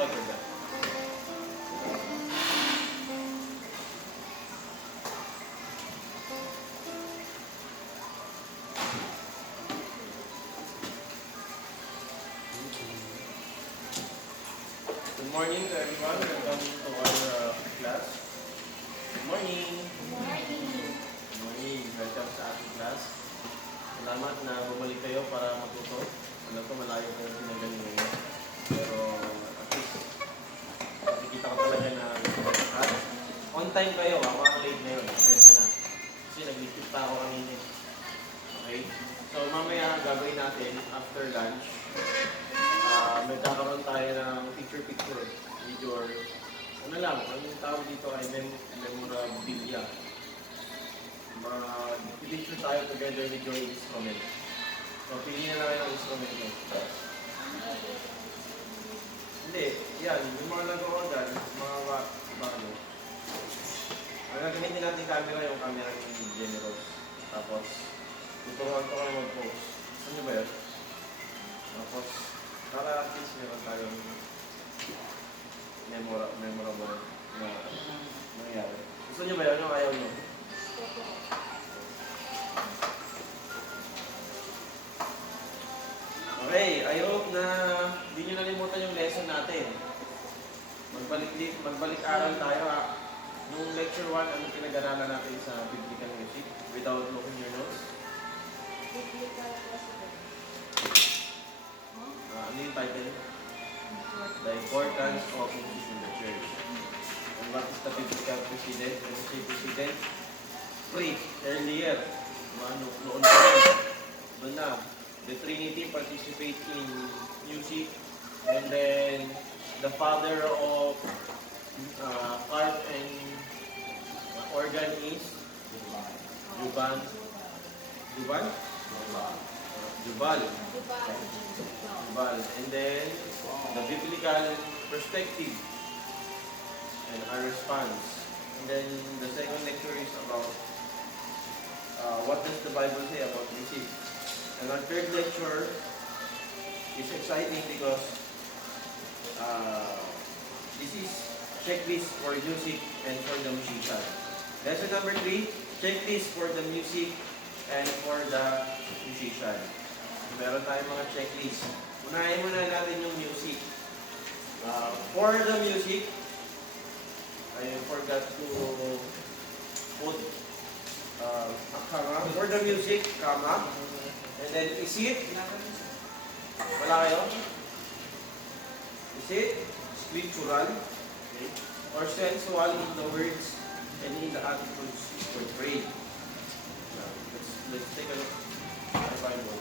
Okay, ganda. Good morning to everyone. Welcome to our class. Good morning. Good morning. Welcome sa ating class. Salamat na bumalik kayo para matuto. Alam ko malayo po yung pinagaling ngayon. Pero at least, nakikita ko talaga na on time kayo. Ako ang late ngayon. Pasensya na. Kasi nag-lipid pa ako kanina. Okay? So mamaya gagawin natin after lunch. Magkakaroon tayo ng picture-picture with your, ano lang, ang tawag dito ay memorabilia. Mag-picture tayo together with your instrument. So, pili na lang yung instrument mo. Hindi, yan, yung mga nagawa dyan, mga bago. Ang gagamitin natin camera, yung camera ni Generous. Tapos, tuturuan ko kayo mag-post. Ano ba yun? Tapos, para at least meron tayong memorable na nangyari. Gusto nyo ba yun o ayaw nyo? Okay, I hope na hindi nyo nalimutan yung lesson natin. Magbalik-aral tayo ha. Nung lecture 1, ano pinag-aralan natin sa biblical music without looking your notes? Biblical president. Ano yung title? The Importance of Music in the Church. And what is the biblical president? When you say president? Pray earlier. Noon pa rin. Doon na. The Trinity participate in music. And then, the father of harp and organ is Jubal. And then, the biblical perspective and our response. And then, the second lecture is about what does the Bible say about music. And our third lecture is exciting because this is checklist for music and for the musician. Lesson number 3, checklist for the music and for the musician. Meron tayong mga checklist. Unahin muna natin yung music. For the music, I forgot to put comma. For the music, comma. And then, is it? Wala kayo? Is it scriptural? Okay. Or sensual in the words and in the attitudes portrayed? Let's take a look at the Bible.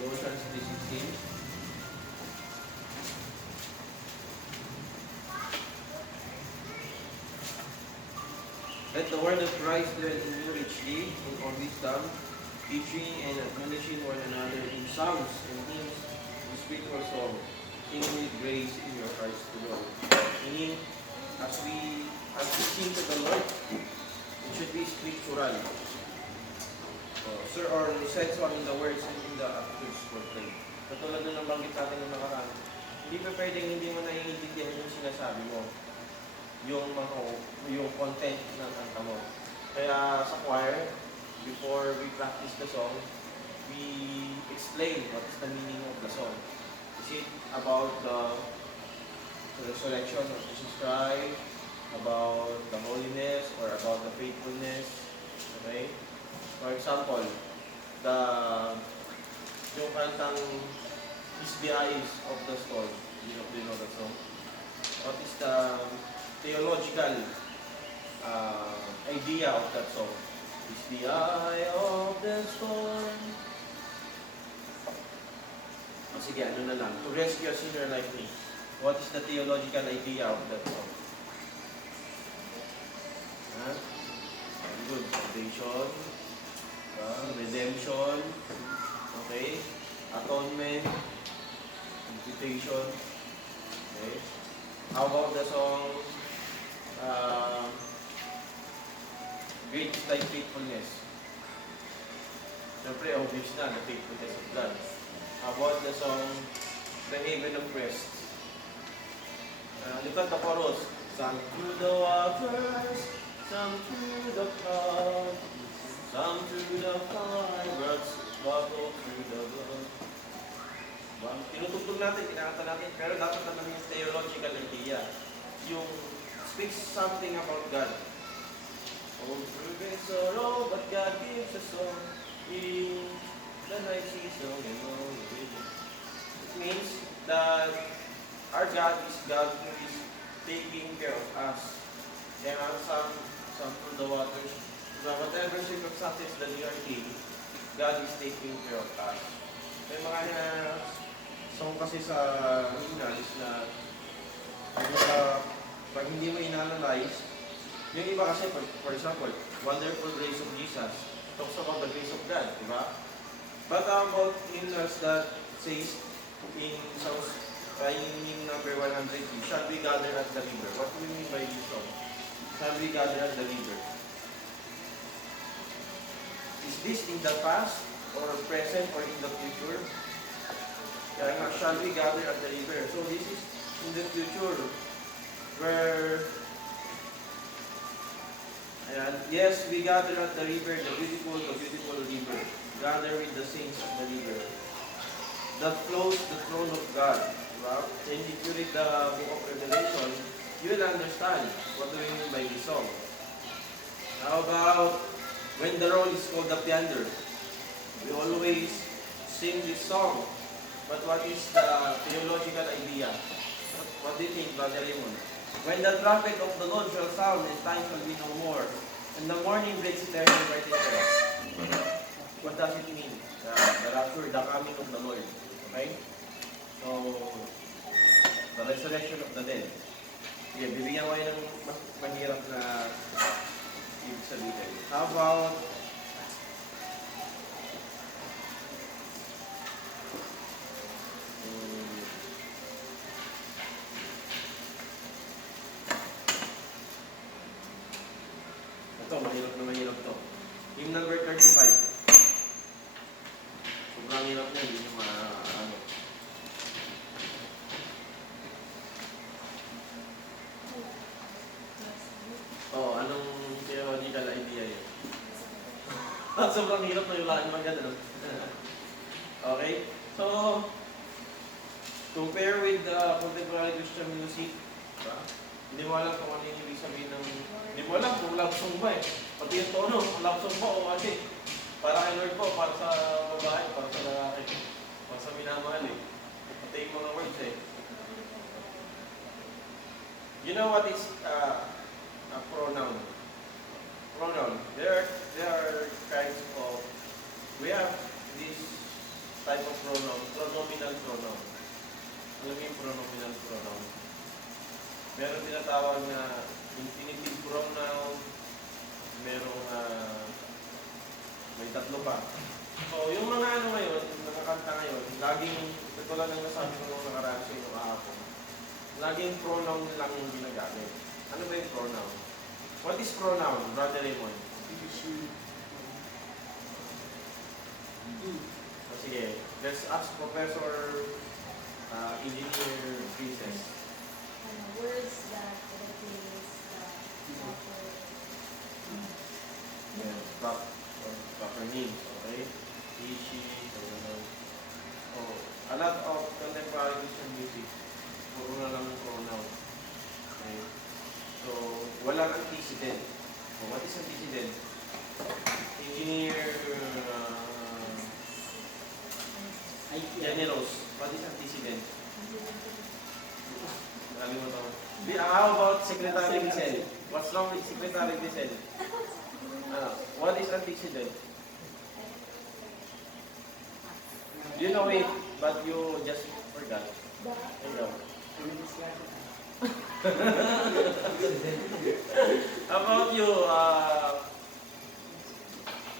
Colossians 3:16. Let the word of Christ dwell in you richly in all wisdom, teaching and admonishing one another in psalms and hymns and spiritual songs, singing with grace in your hearts to Lord. Meaning, as we sing to the Lord, it should be scriptural. Or sensual in the words and in the attitudes portrayed. Katulad na nabanggit natin ng nakaraan, hindi pa pwedeng hindi mo naiintindihan yung sinasabi mo, yung content ng kanta mo. Kaya sa choir, before we practice the song, we explain what is the meaning of the song. Is it about the resurrection of Jesus Christ, about the holiness, or about the faithfulness? Okay? For example, yung kantang Is the Eyes of the Storm. Do you know that song? What is the theological idea of that song? Is the eye of the storm. Sige, ano na lang. To rescue a sinner like me. What is the theological idea of that song? Good. Salvation. Redemption. Okay. Atonement. Invitation. Okay. How about the song Great is thy faithfulness. Siyempre, obvious na, the faithfulness of God. How about the song, The Haven of Rest? Look at the chorus. Some through the waters, some through the cloud, some through the fire, battle through the blood. Tinutugtog natin, kinakanta natin, pero dapat naman yung theological idea. Yung speaks something about God. Oh, through great sorrow, but God gives us song in the night season and all the way. It means that our God is God who is taking care of us. Kaya nga some through the waters, whatever circumstances that we are in, God is taking care of us. May mga song kasi sa English na pag hindi mo inanalyze, yung iba kasi, for example, Wonderful Grace of Jesus, talks about the grace of God, di ba? But about hymnals that says in songs, in number 103, shall we gather at the river? What do you mean by this song? Shall we gather at the river? Is this in the past, or present, or in the future? Kaya nga, shall we gather at the river? So this is in the future, where yes, we gather at the river, the beautiful river. Gather with the saints of the river that flows the throne of God. Wow. And if you read the book of Revelation, you will understand what do we mean by this song. How about when the roll is called up yonder? We always sing this song. But what is the theological idea? What do you think, Brother Raymond? When the trumpet of the Lord shall sound, and time shall be no more, and the morning breaks eternal brightness. What does it mean? The rapture, the coming of the Lord. Okay? So, the resurrection of the dead. Sige, bibigyan ko kayo ng mas mahirap na ibig sabihin. How about ito, mahirap to. Hymn number 35. Sobrang hirap niya, hindi nyo ano. Oh, anong theological idea yun? Sobrang hirap na yung lahat maganda. Okay? So, compare with contemporary Christian music. Diba? Hindi mo alam kung ano yung ibig sabihin ng... Hindi mo alam kung love song ba eh. Pati yung tono, love song ba o ano eh. Para kay Lord po, para sa babae, para sa lalaki, para sa minamahal eh. Pati yung mga words eh. You know what is a pronoun? Pronoun. There are kinds of... We have this type of pronoun, pronominal pronoun. Alam mo yung pronominal pronoun? Meron tinatawag na infinitive pronoun, merong may tatlo pa. So, yung mga ano ngayon, nakakanta ngayon, laging, katulad ng nasabi ko nung nakaraan sa inyo kahapon, laging pronoun lang yung ginagamit. Ano ba yung pronoun? What is pronoun, Brother Raymond? So, sige, let's ask Professor Engineer Princess. Words that replace proper names, okay? He, she, oh, a lot of contemporary Christian music, puro na lang yung pronoun. Okay? So, walang antecedent. So, what is antecedent? Engineer Generous. What is antecedent? How about Secretary Giselle? What's wrong with Secretary Giselle? What is antecedent? You know it, but you just forgot. There you go. How about you,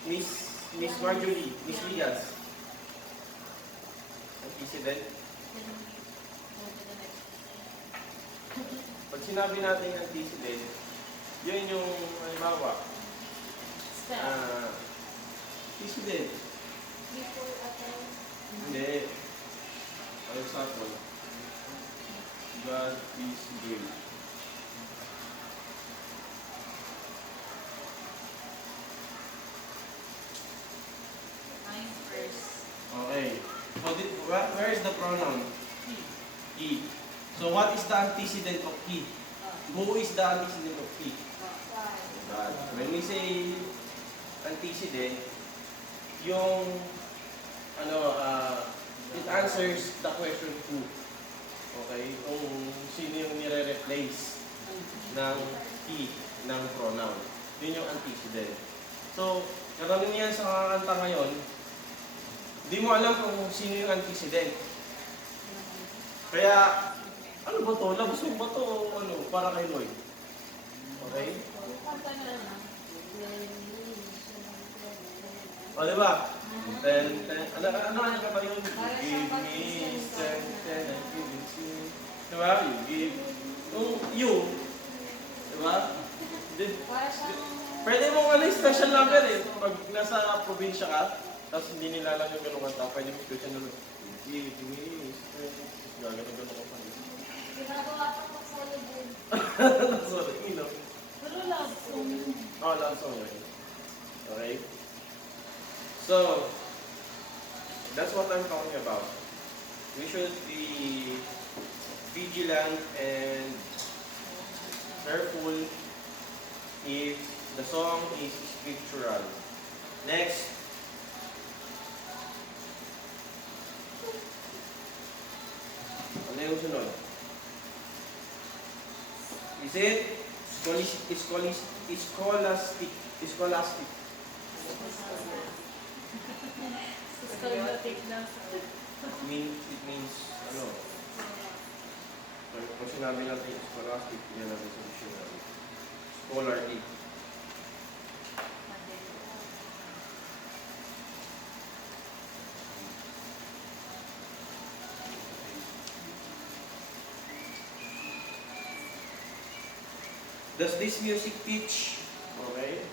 Miss Marjorie, Miss Lias? Antecedent? Pag sinabi natin antecedent, yun yung, halimbawa, Antecedent. Before attend. Hindi. For example, God is great. I'm first. Okay. So, where is the pronoun? He. So, what is the antecedent of he? Who is the antecedent of he? God. When we say antecedent, yung it answers the question who. Okay? Kung sino yung nire-replace ng he, ng pronoun. Yun yung antecedent. So, karamihan sa mga kanta ngayon, di mo alam kung sino yung antecedent. Kaya, ano ba to? Labusog ba to? Para kay Lloyd? Okay? Kanta na lang. O, diba? Ano ka ba yun? Give me strength and I give it to you. Diba? You give. You. Diba? Para siyang... Pwede mong special number eh. Pag nasa probinsya ka, tapos hindi nila lang yung ganun kanta, pwede mo special number. Give me strength. Gagano ka pa. Ginagawa pa po sa libon. Sorry, Pero love song. Oh, love song yun. Okay? So, that's what I'm talking about. We should be vigilant and careful if the song is scriptural. Next. Ano yung sunod? Is it scholastic? Scholastic na. It means, pag sinabi natin scholastic, yan natin sa dictionary. Scholarly. Does this music teach? Okay.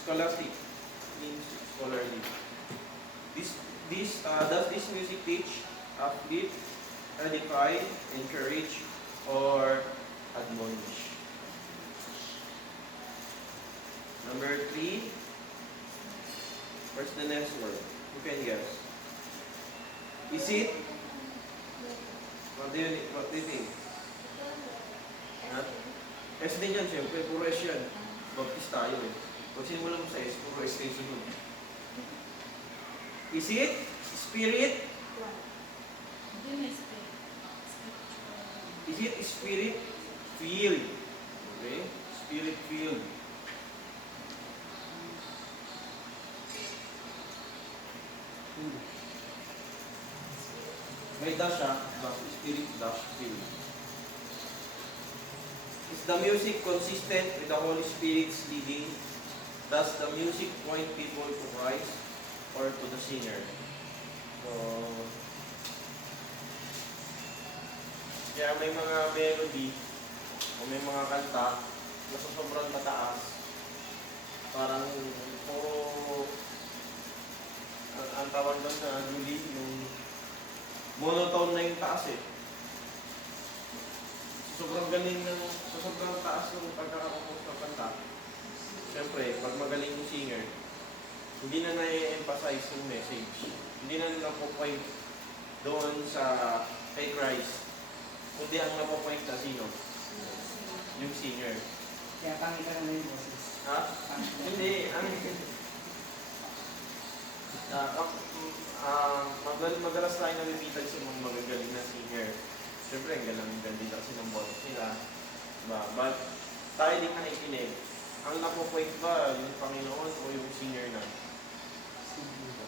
Scholastic means scholarly. Does this music teach, uplift, edify, encourage, or admonish? Number 3. Where's the next word? Who can guess? Is it? What do you think? Huh? S din yan, siyempre. Puro S yan. Baptist tayo eh. Pag sinimulan mo sa S, puro S kayo sunod. Is it? Spirit? Is it spirit filled? Okay? Spirit filled. May dash dash spirit dash filled. Is the music consistent with the Holy Spirit's leading? Does the music point people to Christ or to the singer? So, kaya may mga melody o may mga kanta na sa sobrang mataas, parang puro ang tawag doon na Julie, yung monotone na yung taas eh. Sobrang galing sa sobrang taas ng pagkakakompose ng kanta. Siyempre, pag magaling yung singer, hindi na na-emphasize yung message. Hindi na nila po-point doon sa kay Christ. Kundi ang napo-point na sino? Yung singer. Kaya pangit ka naman yung boses. Ha? Hindi. Madalas tayo nabibitag sa mga magagaling na singer. Siyempre, ang galing kasi ng boses nila. Diba? But, tayo din ka nakikinig. Ang napo-point ba, yung Panginoon o yung singer na?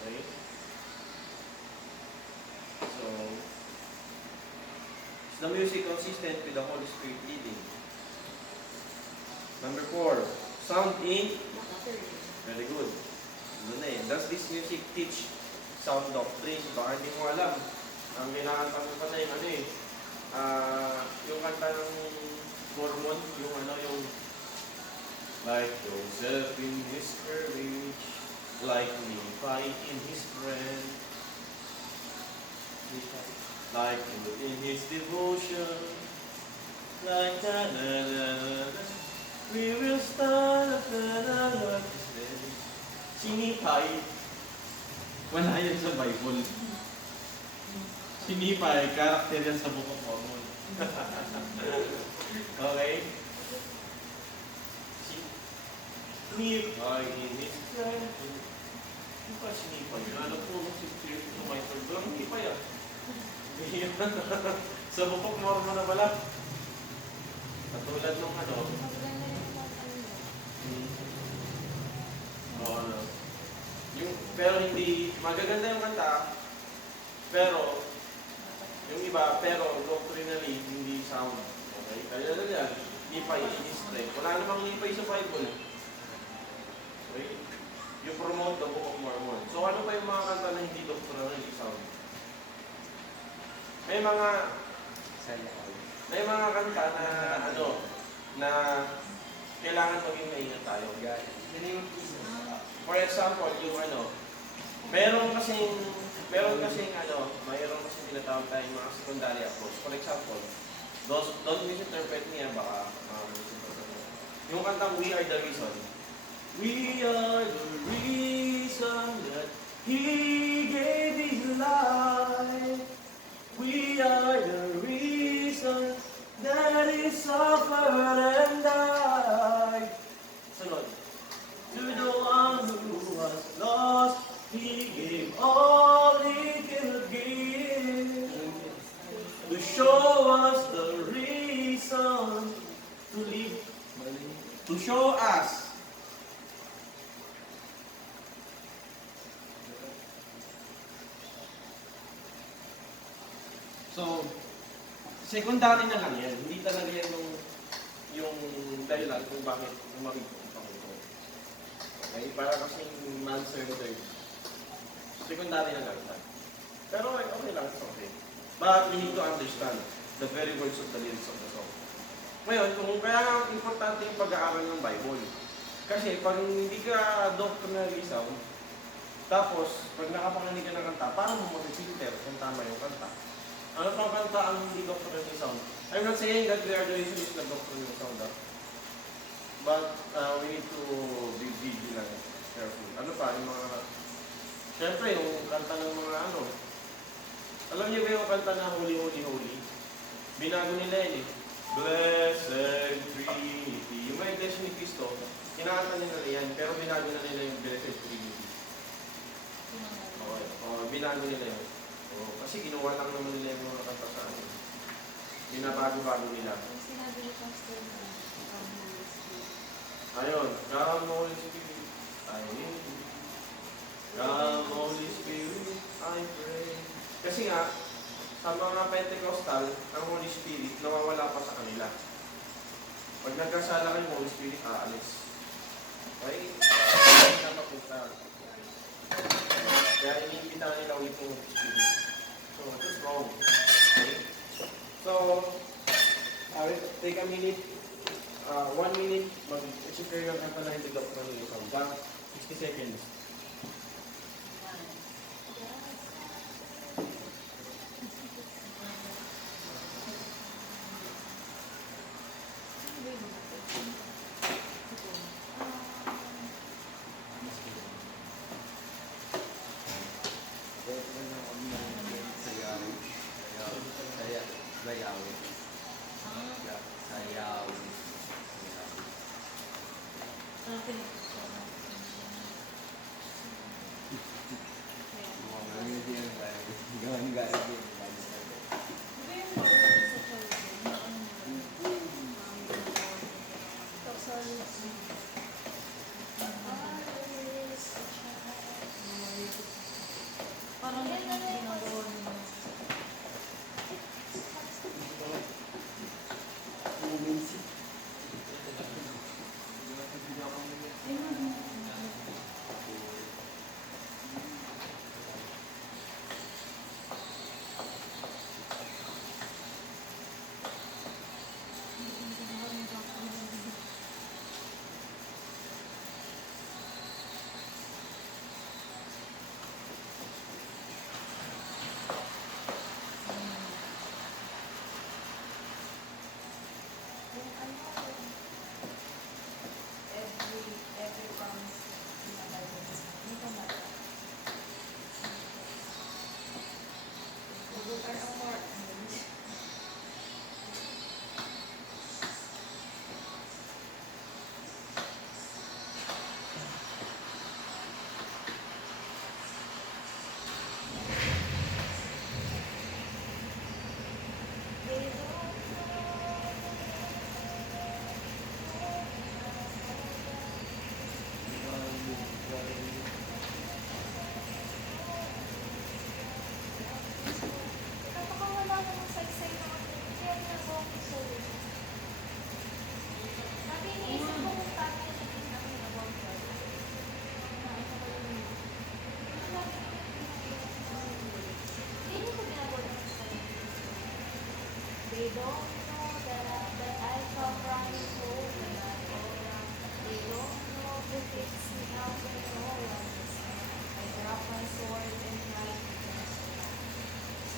Okay? So, is the music consistent with the Holy Spirit leading? Number 4, sound in? Very good. Doon na eh. Does this music teach sound doctrine? Baka hindi mo alam. Ang kinakanta mo pa na yung yung kanta ng Mormon, yung Like Joseph in his courage, like Nephi in his strength, like Ruth in his devotion, like na na na na na. We will stand at the Lord is ready. Si Nephi, wala yan sa Bible. Si Nephi, karakter yan sa Book of Mormon. Okay? Si Nephi in his strength. Ano pa si Nephi? Ano po si Spirit to my soul? Pero Nephi ah. Sa Book of Mormon na pala. Katulad nung ano. Maganda yung mga kanila. Oo, ano. Pero hindi, magaganda yung kanta. Pero, yung iba, pero doctrinally, hindi sound. Okay? Kaya lang yan, Nephi in his strength. Wala namang Nephi sa Bible. Okay? You promote the Book of Mormon. So ano pa yung mga kanta na hindi doctrinally sound? May mga kanta na ano, na kailangan maging maingat tayo. For example, yung ano, mayroon kasing tinatawag tayong mga secondary approach. For example, don't misinterpret niya, baka misinterpret niya. Yung kantang We Are the Reason. We are the reason that He gave His life. We are the reason that He suffered and died. Sunod. To the one who was lost, He gave all He could give. To show us the reason to live. To show us. So, secondary na lang yan. Hindi talaga yan yung dahilan kung bakit umamig ang Panginoon. Okay? Para kasing man-centered. Secondary na lang yan. Pero okay lang, it's okay. But we need to understand the very words of the lyrics of the song. Ngayon, kaya nga importante yung pag-aaral ng Bible. Kasi pag hindi ka doctrinally sound, tapos pag nakapanganig ka ng kanta, paano mo mag-filter kung tama yung kanta? Ano pang kanta ang hindi doctrinally sound? I'm not saying that we are doing this na doctrinally sound, but we need to be vigilant, careful. Ano pa, yung mga... Siyempre, yung kanta ng mga ano. Alam niyo ba yung kanta na Holy, Holy, Holy? Binago nila yun eh. Blessed Trinity. Yung may Iglesia ni Cristo, kinakanta nila yan, pero binago na nila yung Blessed Trinity. Okay. O, binago nila yun. O, kasi ginawa lang naman nila yung mga kanta sa akin. Binabago-bago nila. Sinabi ni Pastor na Holy Spirit. Ayun, come Holy Spirit, I need you. Come Holy Spirit, I pray. Kasi nga, sa mga Pentecostal, ang Holy Spirit nawawala pa sa kanila. Pag nagkasala kayo, Holy Spirit aalis. Okay? Hindi na mapunta. Kaya iniimbita nila ulit yung Holy Spirit. So, that's wrong. Okay? So, take a minute, 1 minute, mag-execute ng kanta na hindi doctor ng isang back, 60 seconds. Parang ginagawa nila.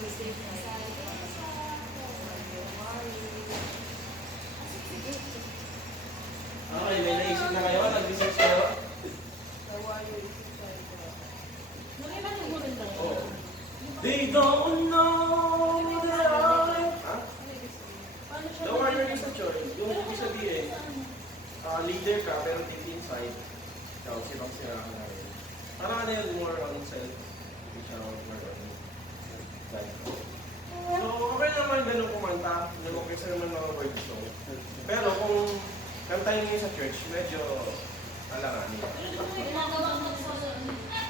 Okay, may naisip na kayo? Nag-research kayo? Oh. They don't know that I... Ha? The warrior is a choice. Yung ibig sabihin, leader ka pero deep inside, ikaw, sirang-sira ka na rin. Parang ano yun, more on self. Hindi siya more on life. So, okay naman ganun kumanta. Okay sa naman mga word song. Pero kung kantayin niyo sa church, medyo alanganin.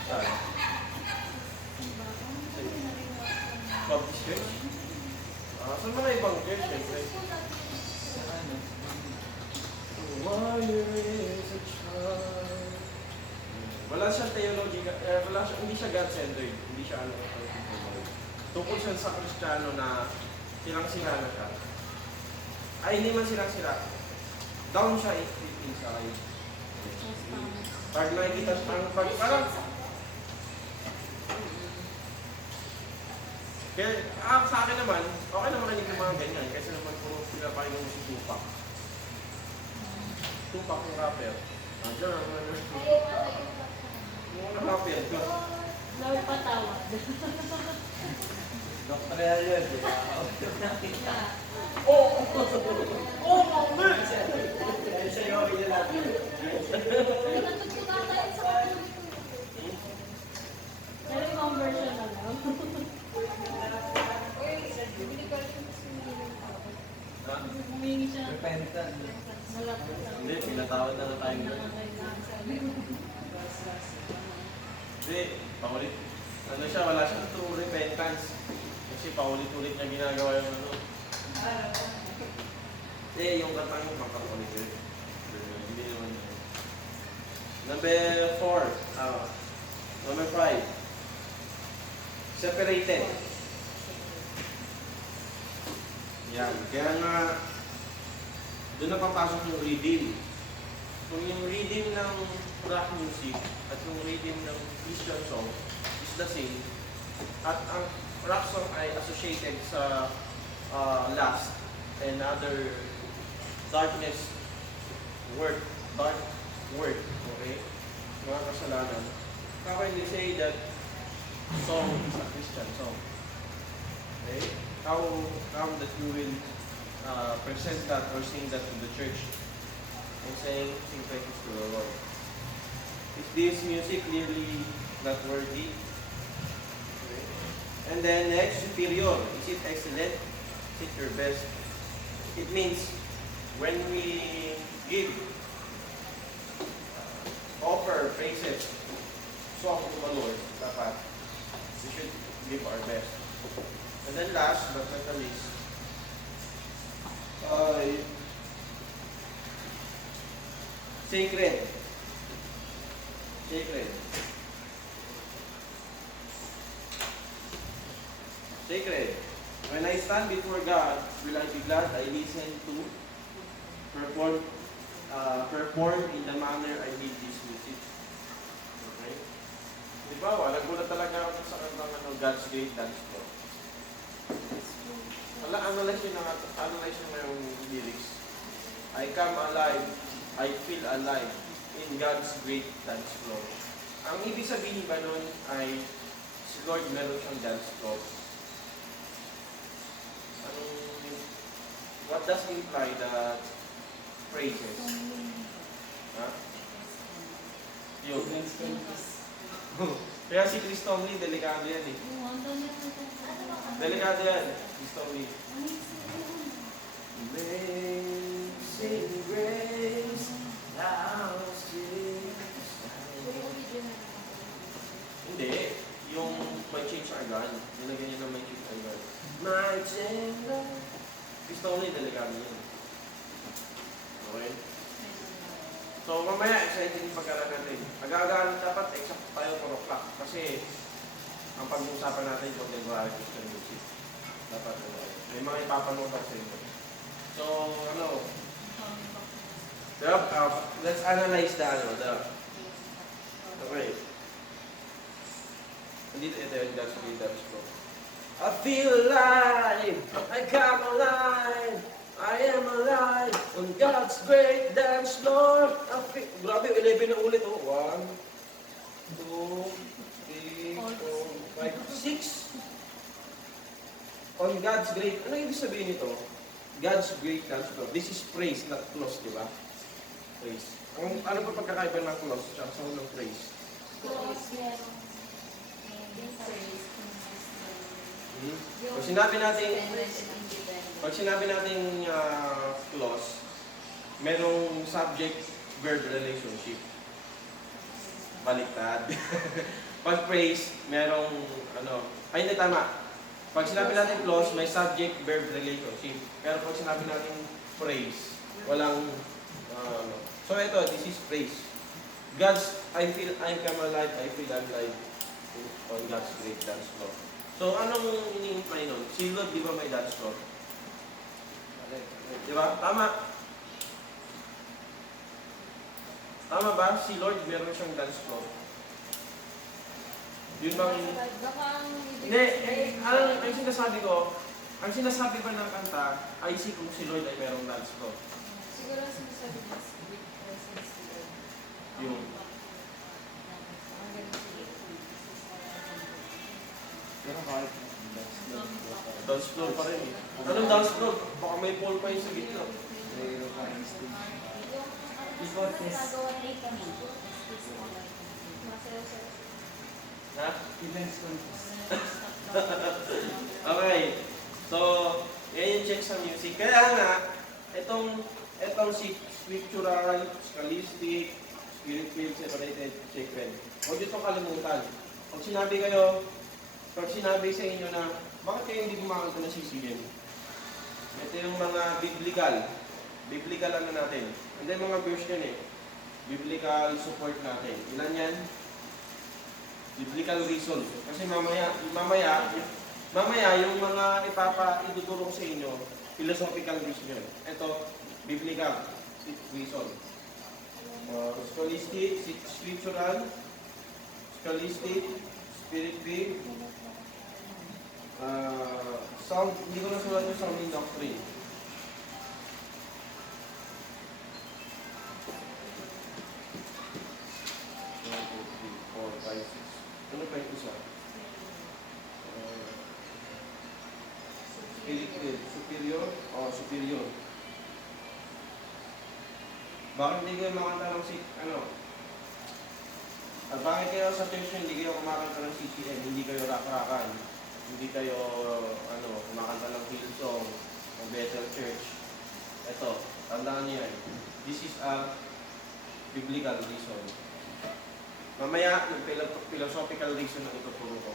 Saan? Baptist church? Sa mga ibang church, siyempre. Warrior is a child. Wala siyang theology, hindi siya God-centered, hindi siya ano. Tungkol siya sa Kristiyano na silang-sira na siya. Ay, hindi man silang-sira. Down siya inside. Pag nakikita siya, parang kaya, sa akin naman, okay naman kanig ng mga ganyan. Kasi naman kung pinapakinggan mo si Tupac. Tupac yung rapper. Diyan ang mga rapper. Lord patawad. Doktoral yun. Oh! Oh, man! Dahil sa'yo, okay na natin. Pero conversion na lang. Ha? Humingi siya. Repentant. Malapit lang. Hindi, pinatawad na tayo doon. Hindi, paulit. Ano siya, wala siyang true repentance. Kasi paulit-ulit niya ginagawa yung ano. Yung katang yung makapaulit. Hindi naman yun. Number 4. Number 5. Separated. Yan. Kaya nga, doon na papasok yung rhythm. Kung yung rhythm ng rock music at yung rhythm ng Christian song is the same, at ang rock song ay associated sa lust and other dark work, okay? Mga kasalanan. How can you say that song is a Christian song? Okay? How that you will present that or sing that to the church and saying sing praises to the Lord? Is this music clearly not worthy? Okay. And then next, superior. Is it excellent? Is it your best? It means when we give, offer praises, song to the Lord, dapat we should give our best. And then last but not the least, sacred. Sacred. Sacred. When I stand before God, will I be glad I listen to perform in the manner I did this music? Okay? Di ba, nagulat talaga ako sa kantang God's Great Dance Floor. Analyze nyo yung lyrics. I come alive, I feel alive in God's great dance floor. Ang ibig sabihin ba nun ay si Lord meron siyang dance floor. What does imply the praises? Ha? Yun. Kaya si Chris Tomlin, delikado yan eh. Delikado yan, Chris Tomlin. Amazing grace, thou singest. Hindi, yung my change organ, nilagyan niya ng my change organ. My change organ. Chris Tomlin, delikado yan. Okay? So, mamaya, excited yung pagkalan natin.Ag-aagaan dapat, exact tayo 4 o'clock. Kasi, ang pag-uusapan natin, contemporary Christian music. Dapat, may mga ipapanood ako sa inyo. So, let's analyze the. Okay. Ito yung dance flow. I feel alive, I come alive, I am alive on God's great dance floor. Grabe, 11 na ulit. Oh. 1, 2, 3, 4, 5, 6. On God's great, ano ibig sabihin nito? God's great dance floor. This is praise, not applause, di ba? Praise. Ano pa pagkakaiba ng applause at sa unang praise? Pag sinabi natin, clause, merong subject-verb relationship. Baliktad. Pag praise, merong, ay hindi tama. Pag sinabi natin clause, may subject-verb relationship. Pero pag sinabi natin praise, walang, So ito, this is praise. I come alive, I feel alive on God's great dance floor. So, anong ini-imply nun? Si Lord, di ba may dance floor? Di ba? Tama. Tama ba? Si Lord, meron siyang dance floor. Yun bang... Hindi, ang sinasabi ba ng kanta, ay si kung si Lord ay merong dance floor. Siguro sinasabi niya, with presence to Lord. Yung... Dance floor pa rin eh. Anong dance floor? Baka may pole pa yun sa gitna. Ha? Okay. So, yan yung check sa music. Kaya nga, itong scriptural, scholastic, spirit-filled, separated, sacred. Huwag nyo itong kalimutan. Pag sinabi sa inyo na, bakit kayo hindi gumagamit ng CCM? Ito yung mga biblical. Biblical ano natin. Hindi mga verse yan eh. Biblical support natin. Ilan yan? Biblical reason. Kasi mamaya yung mga ituturo ko sa inyo, philosophical reason yun. Ito, biblical reason. Scholastic, scriptural, scholastic, spirit-filled, sound, hindi ko nasulat yung sounding doctrine. Ano pa yung isa? Spirit-filled, superior o superior. Bakit hindi kayo makanta ng bakit kayo sa church hindi kayo kumakanta ng CCM, hindi kayo rock-rockan, hindi kayo kumakanta ng Hillsong o Bethel Church? Ito, tandaan niyo yan. This is a biblical reason. Mamaya, yung philosophical reason na ituturo ko.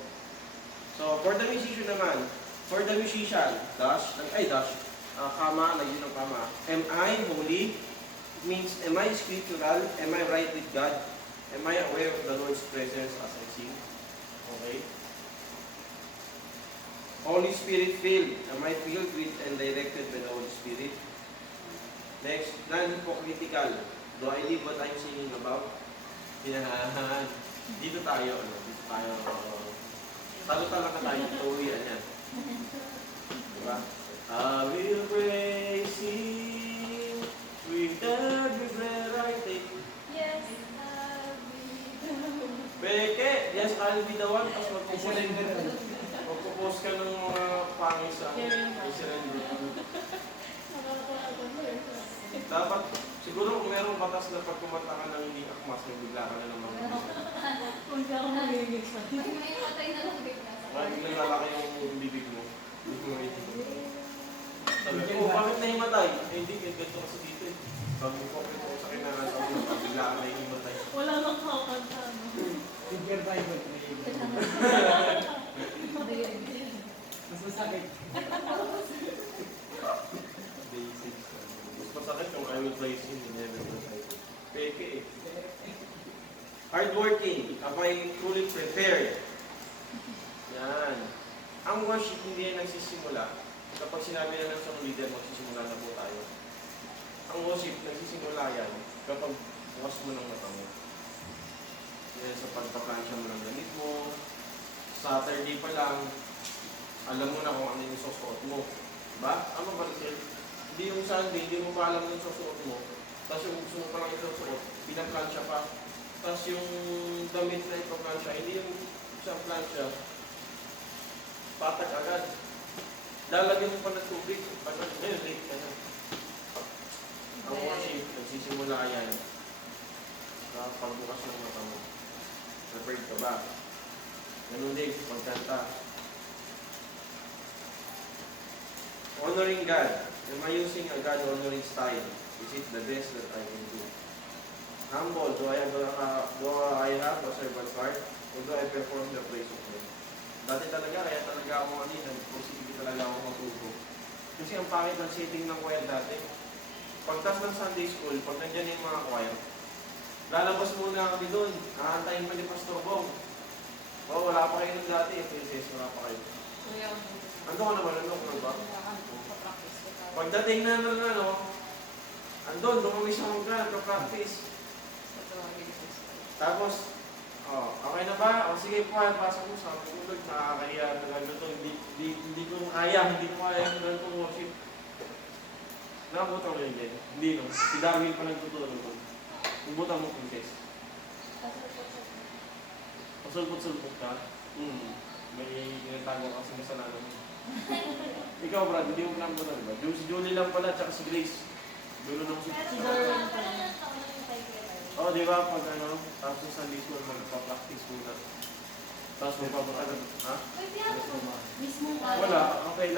So, for the musician naman, comma, lagyan ng comma. Am I holy? It means, am I scriptural? Am I right with God? Am I aware of the Lord's presence as I sing? Okay. Holy Spirit filled. Am I filled with and directed by the Holy Spirit? Next, non-hypocritical. Do I live what I'm singing about? Dito tayo. Talo-talo ka tayo. Tuwian yan. Diba? I will praise Him with every breath I take. Yes, Peke, yes, I'll be the one. Tapos magpo-post ka ng mga pangis sa surrender. Dapat, siguro kung merong batas na pag kumanta ka ng hindi akmas, bigla ka na naman. Kung di ako magiging sa may matay na lang bigla. Biglang lalaki yung bibig mo. Sabi ko, bakit nahimatay? Eh, hindi, ganito kasi dito eh. Sabi ko, ito sa kinanan sa ulo, bigla ka nahimatay. wala nang kakanta, no? Figure Bible. Mas masakit. Basics. Mas masakit kung I will place him in heaven. Peke eh. Hardworking. Am I truly prepared? Yan. Ang worship hindi yan nagsisimula. Kapag sinabi na ng isang leader, magsisimula na po tayo. Ang worship, nagsisimula yan kapag bukas mo ng mata mo. Yan sa pagpaplansya mo ng gamit mo. Saturday pa lang, alam mo na kung ano yung susuot mo. Diba? Ano ba rin? Hindi yung Sunday, hindi mo pa alam yung susuot mo. Tapos yung gusto mo pa lang isusuot, pinaplansya pa. Tapos yung damit na ipaplansya, hindi yung isang plansya, patag agad. Lalagyan mo pa ng tubig. Pag ngayon, late ka na. Ang washing, nagsisimula yan. Pagbukas ng mata mo. Prepared ka ba? Ganun din, pagkanta. Honoring God. Am I using a God-honoring style? Is it the best that I can do? Humble. Do I have a servant's heart? Or do I perform the praise of God? Dati talaga, kaya talaga ako kanina. Positive talaga ako matuto. Kasi ang pangit ng setting ng choir dati. Pagtas ng Sunday school, pag nandyan yung mga choir, lalabas muna kami doon. Nakaantayin pa ni Pastor Bong. Oo, wala pa kayo nun dati. Princess, wala pa kayo. Kuya, ako dito sa... Ando ka naman, ano ba? Pa-practice ko. Pagdating na nun, andun, kami sa mga ka-practice. Sa tawagin ko sa... Tapos, okay na ba? Sige po, pasok mo sa tulog. Nakakahiya talaga ito. Hindi ko kaya yung ganitong worship. Nakabutan ko yun din. Hindi no. Si Darwin pa nagtutulog ko. Umbutan mo, Princess. Pasulpot-sulpot ka. May tinatago kasi kasalanan mo. Ikaw, Brad, hindi mo pinambutan, diba? Si Julie lang pala, tsaka si Grace. Dulo nung si Darwin pa rin. Oo, di ba? Pag tapos sa Sunday school, magpa-practice muna. Tapos may papakalad. Ha? Mismo Wala.